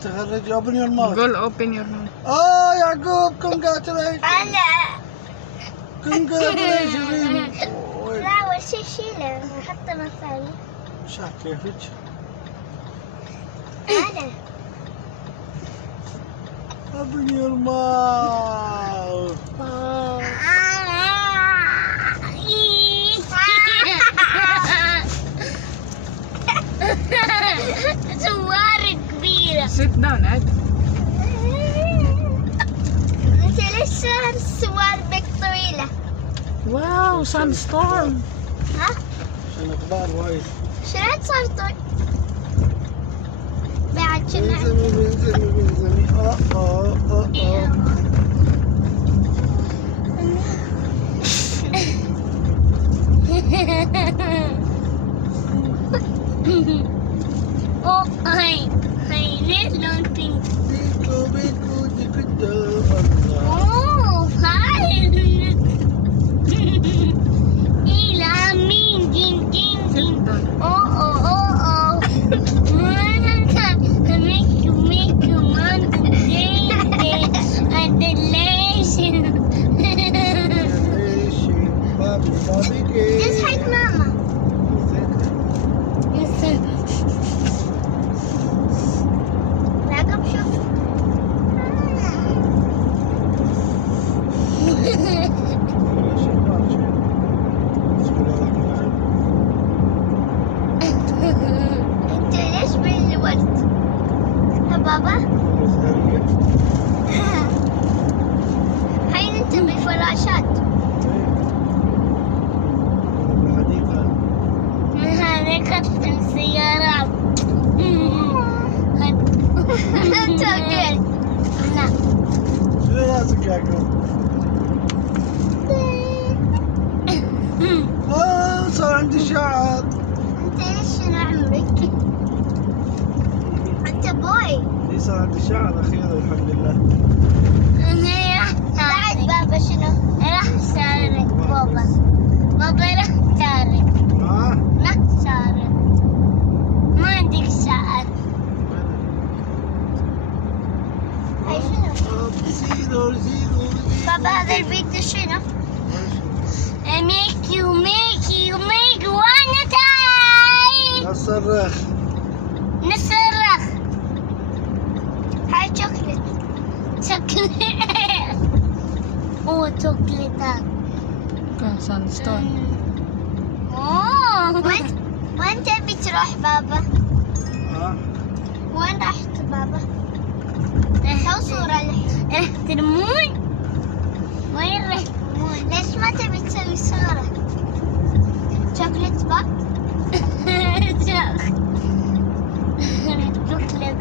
تخرج open your mouth. قول open your mouth. يعقوب congratulations. أنا congratulations. لا أول شي شيله أحطه مثاني. شاف كيفك؟ أنا open your mouth. سوارة كبيرة. Sit down عادي. انت ليش صار السوار بك طويلة؟ واو sandstorm. ها؟ عشان كبار وايد. شلون صار طويل؟ بعد كنا بنزمي. هاي ليش لون بينك؟ بيكو تكدو الله. هاي إلى مين دين دين Sit دين. down. Make Just hide mama. راقب شوف. انت ليش بالورد؟ ها بابا؟ هاي انت بالفراشات. هذا كابتن سيارات. انت وجل. لا. شنو راسك يعقوب؟ صار عندي شعر. انت ايش شنو عمرك؟ انت بوي. لي صار عندي شعر اخيرا الحمد لله. بعد بابا شنو؟ راح شارك بابا. بابا راح شارك. راح شارك. ما عندك شعر. هاي شنو؟ زيرو. بابا هذا الفيديو شنو؟ make you wanna die. نصرخ. نصرخ. هاي شوكليت. اوه شوكليت. sandstorm. وين تبي تروح بابا؟ وين رحت بابا؟ سوي صورة رحت المول؟ وين رحت المول؟ ليش ما تبي تسوي صورة؟ شوكليت بار؟ شوكليت